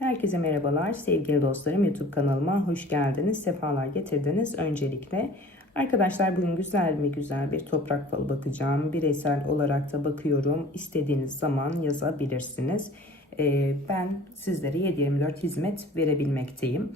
Herkese merhabalar. Sevgili dostlarım YouTube kanalıma hoş geldiniz sefalar getirdiniz. Öncelikle arkadaşlar bugün güzel mi güzel bir toprak falı bakacağım. Bireysel olarak da bakıyorum. İstediğiniz zaman yazabilirsiniz. Ee, ben sizlere 7-24 hizmet verebilmekteyim.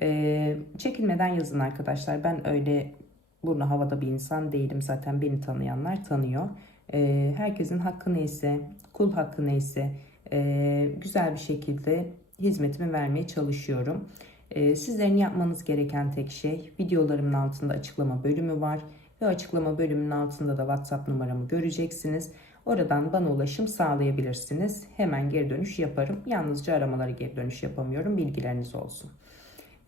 Ee, çekinmeden yazın arkadaşlar. Ben öyle burnu havada bir insan değilim. Zaten beni tanıyanlar tanıyor. Ee, herkesin hakkı neyse kul hakkı neyse e, güzel bir şekilde hizmetimi vermeye çalışıyorum. Ee, sizlerin yapmanız gereken tek şey videolarımın altında açıklama bölümü var ve açıklama bölümünün altında da WhatsApp numaramı göreceksiniz. Oradan bana ulaşım sağlayabilirsiniz. Hemen geri dönüş yaparım. Yalnızca aramaları geri dönüş yapamıyorum. Bilgileriniz olsun.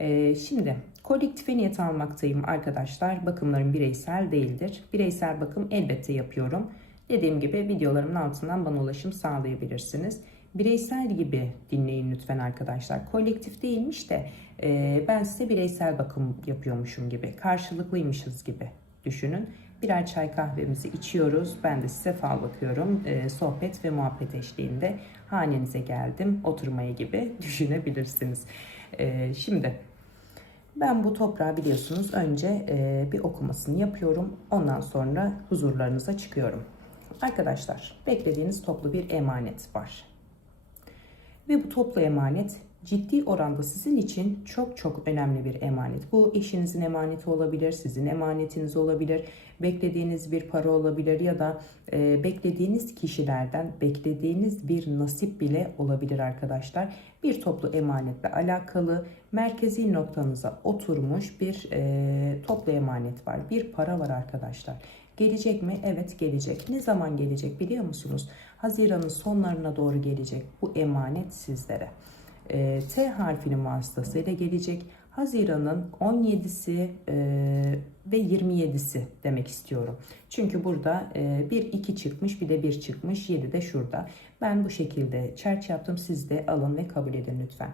Ee, şimdi kolektife niyet almaktayım arkadaşlar. Bakımlarım bireysel değildir. Bireysel bakım elbette yapıyorum. Dediğim gibi videolarımın altından bana ulaşım sağlayabilirsiniz. Bireysel gibi dinleyin lütfen arkadaşlar. Kolektif değilmiş de e, ben size bireysel bakım yapıyormuşum gibi. Karşılıklıymışız gibi düşünün. Birer çay kahvemizi içiyoruz. Ben de size fal bakıyorum. E, sohbet ve muhabbet eşliğinde hanenize geldim. Oturmaya gibi düşünebilirsiniz. E, şimdi ben bu toprağı biliyorsunuz önce e, bir okumasını yapıyorum. Ondan sonra huzurlarınıza çıkıyorum. Arkadaşlar beklediğiniz toplu bir emanet var. Ve bu toplu emanet ciddi oranda sizin için çok çok önemli bir emanet. Bu eşinizin emaneti olabilir, sizin emanetiniz olabilir, beklediğiniz bir para olabilir ya da e, beklediğiniz kişilerden beklediğiniz bir nasip bile olabilir arkadaşlar. Bir toplu emanetle alakalı merkezi noktanıza oturmuş bir e, toplu emanet var. Bir para var arkadaşlar. Gelecek mi? Evet gelecek. Ne zaman gelecek biliyor musunuz? Haziran'ın sonlarına doğru gelecek bu emanet sizlere. E, T harfinin vasıtasıyla gelecek. Haziran'ın 17'si e, ve 27'si demek istiyorum. Çünkü burada e, bir 2 çıkmış bir de 1 çıkmış 7 de şurada. Ben bu şekilde çerç yaptım. Siz de alın ve kabul edin lütfen.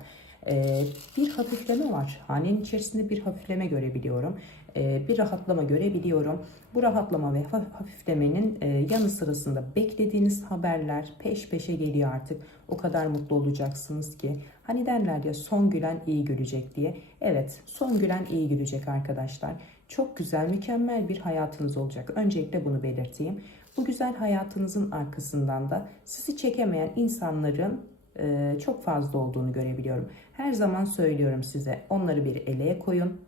E, bir hafifleme var. Hanenin içerisinde bir hafifleme görebiliyorum. E, bir rahatlama görebiliyorum. Bu rahatlama ve hafiflemenin e, yanı sırasında beklediğiniz haberler peş peşe geliyor artık. O kadar mutlu olacaksınız ki. Hani derler ya son gülen iyi gülecek diye. Evet son gülen iyi gülecek arkadaşlar. Çok güzel, mükemmel bir hayatınız olacak. Öncelikle bunu belirteyim. Bu güzel hayatınızın arkasından da sizi çekemeyen insanların e, çok fazla olduğunu görebiliyorum. Her zaman söylüyorum size onları bir eleğe koyun.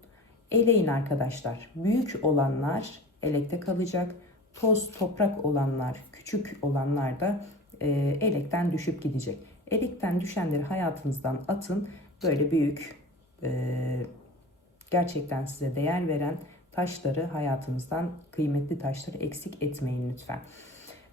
Eleyin arkadaşlar. Büyük olanlar elekte kalacak. Toz, toprak olanlar, küçük olanlar da e, elekten düşüp gidecek. Elekten düşenleri hayatınızdan atın. Böyle büyük, e, gerçekten size değer veren taşları hayatınızdan, kıymetli taşları eksik etmeyin lütfen.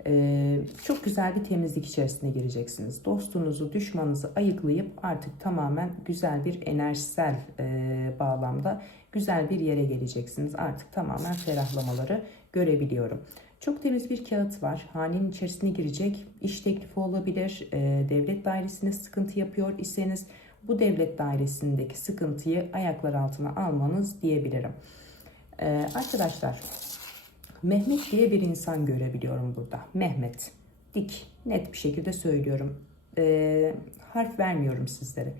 Ee, çok güzel bir temizlik içerisine gireceksiniz. Dostunuzu, düşmanınızı ayıklayıp artık tamamen güzel bir enerjisel e, bağlamda güzel bir yere geleceksiniz. Artık tamamen ferahlamaları görebiliyorum. Çok temiz bir kağıt var. Hanenin içerisine girecek. İş teklifi olabilir. E, devlet dairesinde sıkıntı yapıyor iseniz bu devlet dairesindeki sıkıntıyı ayaklar altına almanız diyebilirim. E, arkadaşlar Mehmet diye bir insan görebiliyorum burada. Mehmet. Dik. Net bir şekilde söylüyorum. E, harf vermiyorum sizlere.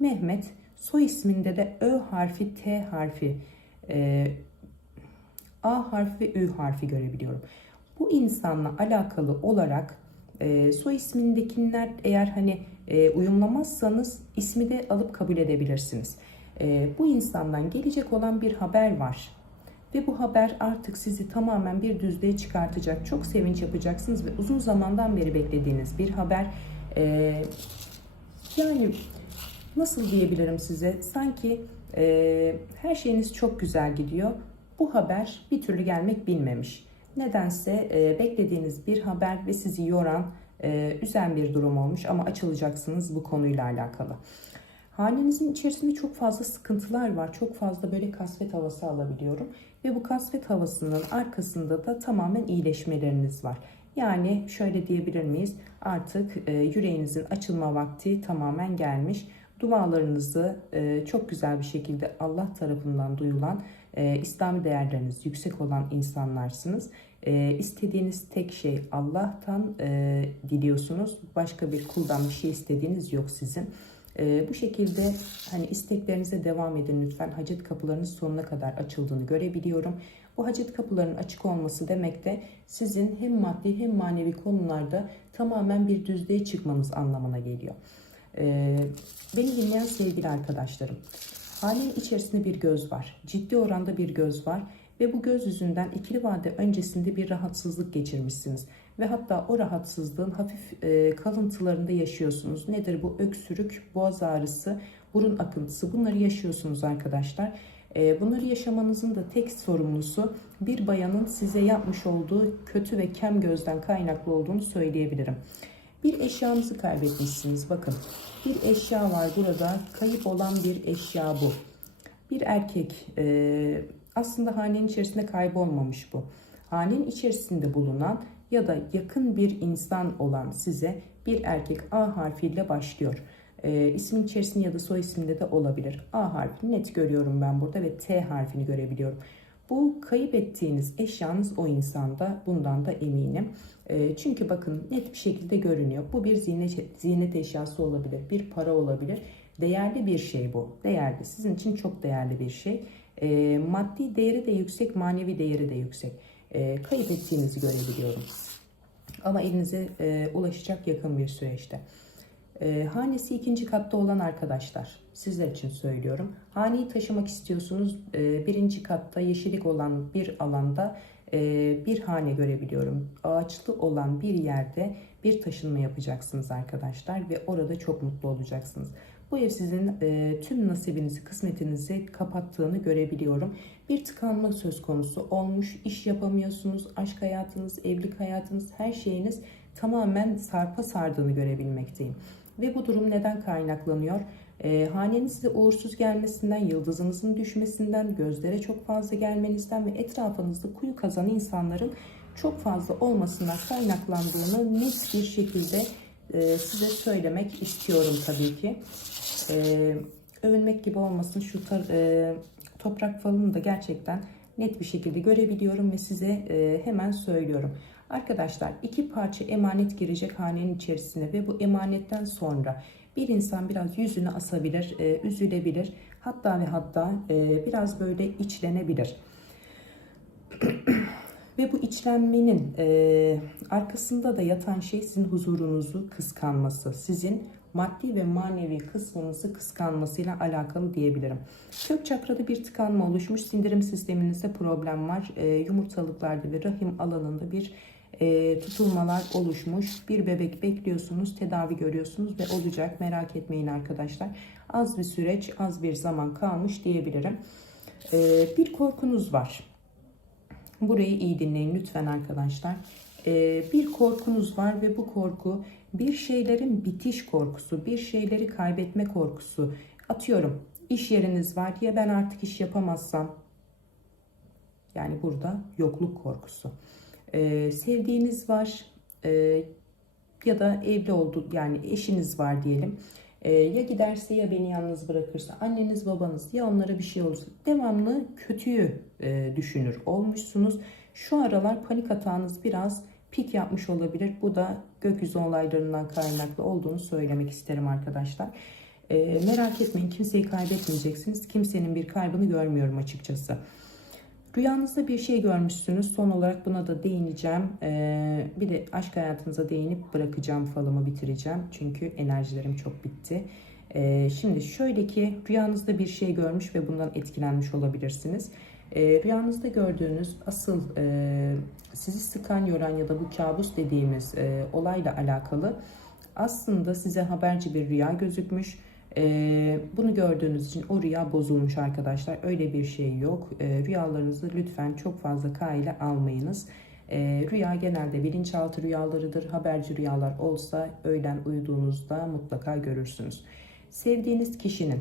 Mehmet. Soy isminde de Ö harfi, T harfi, e, A harfi ve Ü harfi görebiliyorum. Bu insanla alakalı olarak e, soy ismindekiler eğer hani e, uyumlamazsanız ismi de alıp kabul edebilirsiniz. E, bu insandan gelecek olan bir haber var ve bu haber artık sizi tamamen bir düzlüğe çıkartacak. Çok sevinç yapacaksınız ve uzun zamandan beri beklediğiniz bir haber. Ee, yani nasıl diyebilirim size? Sanki e, her şeyiniz çok güzel gidiyor. Bu haber bir türlü gelmek bilmemiş. Nedense e, beklediğiniz bir haber ve sizi yoran, e, üzen bir durum olmuş ama açılacaksınız bu konuyla alakalı. Hanenizin içerisinde çok fazla sıkıntılar var. Çok fazla böyle kasvet havası alabiliyorum. Ve bu kasvet havasının arkasında da tamamen iyileşmeleriniz var. Yani şöyle diyebilir miyiz? Artık e, yüreğinizin açılma vakti tamamen gelmiş. Dualarınızı e, çok güzel bir şekilde Allah tarafından duyulan, e, İslami değerleriniz yüksek olan insanlarsınız. E, istediğiniz tek şey Allah'tan e, diliyorsunuz. Başka bir kuldan bir şey istediğiniz yok sizin. Ee, bu şekilde hani isteklerinize devam edin lütfen. Hacet kapılarınız sonuna kadar açıldığını görebiliyorum. Bu hacet kapılarının açık olması demek de sizin hem maddi hem manevi konularda tamamen bir düzlüğe çıkmanız anlamına geliyor. Ee, beni dinleyen sevgili arkadaşlarım. Hanenin içerisinde bir göz var. Ciddi oranda bir göz var ve bu göz yüzünden ikili vade öncesinde bir rahatsızlık geçirmişsiniz ve hatta o rahatsızlığın hafif e, kalıntılarında yaşıyorsunuz. Nedir bu? Öksürük, boğaz ağrısı, burun akıntısı bunları yaşıyorsunuz arkadaşlar. E, bunları yaşamanızın da tek sorumlusu bir bayanın size yapmış olduğu kötü ve kem gözden kaynaklı olduğunu söyleyebilirim. Bir eşyanızı kaybetmişsiniz. Bakın bir eşya var burada. Kayıp olan bir eşya bu. Bir erkek e, aslında hanenin içerisinde kaybolmamış bu. Hanenin içerisinde bulunan ya da yakın bir insan olan size bir erkek A harfiyle başlıyor. E, ismin içerisinde ya da soy isimde de olabilir. A harfini net görüyorum ben burada ve T harfini görebiliyorum. Bu kayıp ettiğiniz eşyanız o insanda. Bundan da eminim. E, çünkü bakın net bir şekilde görünüyor. Bu bir ziynet, ziynet eşyası olabilir. Bir para olabilir. Değerli bir şey bu. Değerli. Sizin için çok değerli bir şey. E, maddi değeri de yüksek, manevi değeri de yüksek. E, kayıp ettiğinizi görebiliyorum. Ama elinize e, ulaşacak yakın bir süreçte. E, hanesi ikinci katta olan arkadaşlar sizler için söylüyorum. Haneyi taşımak istiyorsunuz. E, birinci katta yeşillik olan bir alanda bir hane görebiliyorum. Ağaçlı olan bir yerde bir taşınma yapacaksınız arkadaşlar ve orada çok mutlu olacaksınız. Bu ev sizin e, tüm nasibinizi, kısmetinizi kapattığını görebiliyorum. Bir tıkanma söz konusu olmuş. İş yapamıyorsunuz. Aşk hayatınız, evlilik hayatınız, her şeyiniz tamamen sarpa sardığını görebilmekteyim. Ve bu durum neden kaynaklanıyor? E, hanenin size uğursuz gelmesinden, yıldızınızın düşmesinden, gözlere çok fazla gelmenizden ve etrafınızda kuyu kazan insanların çok fazla olmasından kaynaklandığını net bir şekilde e, size söylemek istiyorum tabii ki. E, övünmek gibi olmasın şu tar- e, toprak falını da gerçekten net bir şekilde görebiliyorum ve size e, hemen söylüyorum. Arkadaşlar iki parça emanet girecek hanenin içerisine ve bu emanetten sonra bir insan biraz yüzünü asabilir, e, üzülebilir. Hatta ve hatta e, biraz böyle içlenebilir. ve bu içlenmenin e, arkasında da yatan şey sizin huzurunuzu kıskanması, sizin maddi ve manevi kısmınızı kıskanmasıyla alakalı diyebilirim. Kök çakrada bir tıkanma oluşmuş, sindirim sisteminizde problem var. E, yumurtalıklarda ve rahim alanında bir e, tutulmalar oluşmuş. Bir bebek bekliyorsunuz, tedavi görüyorsunuz ve olacak. Merak etmeyin arkadaşlar. Az bir süreç, az bir zaman kalmış diyebilirim. E, bir korkunuz var. Burayı iyi dinleyin lütfen arkadaşlar. E, bir korkunuz var ve bu korku bir şeylerin bitiş korkusu, bir şeyleri kaybetme korkusu. Atıyorum iş yeriniz var ya ben artık iş yapamazsam. Yani burada yokluk korkusu e, sevdiğiniz var e, ya da evli oldu yani eşiniz var diyelim. E, ya giderse ya beni yalnız bırakırsa anneniz babanız ya onlara bir şey olursa devamlı kötüyü e, düşünür olmuşsunuz. Şu aralar panik atağınız biraz pik yapmış olabilir. Bu da gökyüzü olaylarından kaynaklı olduğunu söylemek isterim arkadaşlar. E, merak etmeyin kimseyi kaybetmeyeceksiniz. Kimsenin bir kaybını görmüyorum açıkçası. Rüyanızda bir şey görmüşsünüz. Son olarak buna da değineceğim. Ee, bir de aşk hayatınıza değinip bırakacağım falımı bitireceğim. Çünkü enerjilerim çok bitti. Ee, şimdi şöyle ki rüyanızda bir şey görmüş ve bundan etkilenmiş olabilirsiniz. Ee, rüyanızda gördüğünüz asıl e, sizi sıkan yoran ya da bu kabus dediğimiz e, olayla alakalı aslında size haberci bir rüya gözükmüş ee, bunu gördüğünüz için o rüya bozulmuş arkadaşlar. Öyle bir şey yok. Ee, rüyalarınızı lütfen çok fazla kayla almayınız. Ee, rüya genelde bilinçaltı rüyalarıdır. Haberci rüyalar olsa öğlen uyuduğunuzda mutlaka görürsünüz. Sevdiğiniz kişinin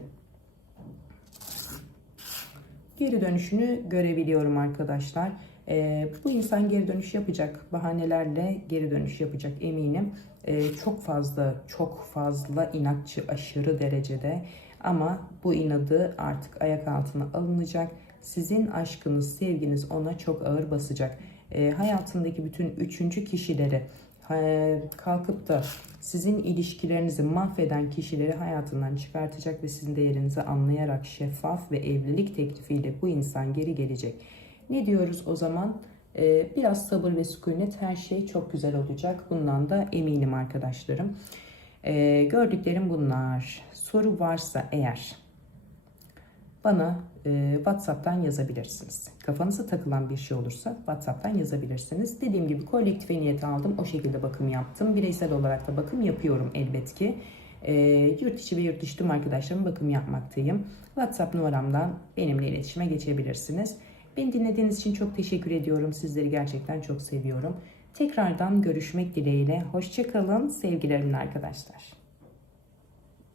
geri dönüşünü görebiliyorum arkadaşlar. E, bu insan geri dönüş yapacak. Bahanelerle geri dönüş yapacak eminim. E, çok fazla, çok fazla inatçı aşırı derecede. Ama bu inadı artık ayak altına alınacak. Sizin aşkınız, sevginiz ona çok ağır basacak. E, hayatındaki bütün üçüncü kişileri kalkıp da sizin ilişkilerinizi mahveden kişileri hayatından çıkartacak ve sizin değerinizi anlayarak şeffaf ve evlilik teklifiyle bu insan geri gelecek. Ne diyoruz o zaman? E, biraz sabır ve sükunet her şey çok güzel olacak. Bundan da eminim arkadaşlarım. E, gördüklerim bunlar. Soru varsa eğer bana e, WhatsApp'tan yazabilirsiniz. Kafanıza takılan bir şey olursa WhatsApp'tan yazabilirsiniz. Dediğim gibi kolektife niyet aldım. O şekilde bakım yaptım. Bireysel olarak da bakım yapıyorum elbet ki. E, yurt içi ve yurt dışı tüm arkadaşlarıma bakım yapmaktayım. WhatsApp numaramdan benimle iletişime geçebilirsiniz. Beni dinlediğiniz için çok teşekkür ediyorum. Sizleri gerçekten çok seviyorum. Tekrardan görüşmek dileğiyle. Hoşçakalın sevgilerimle arkadaşlar.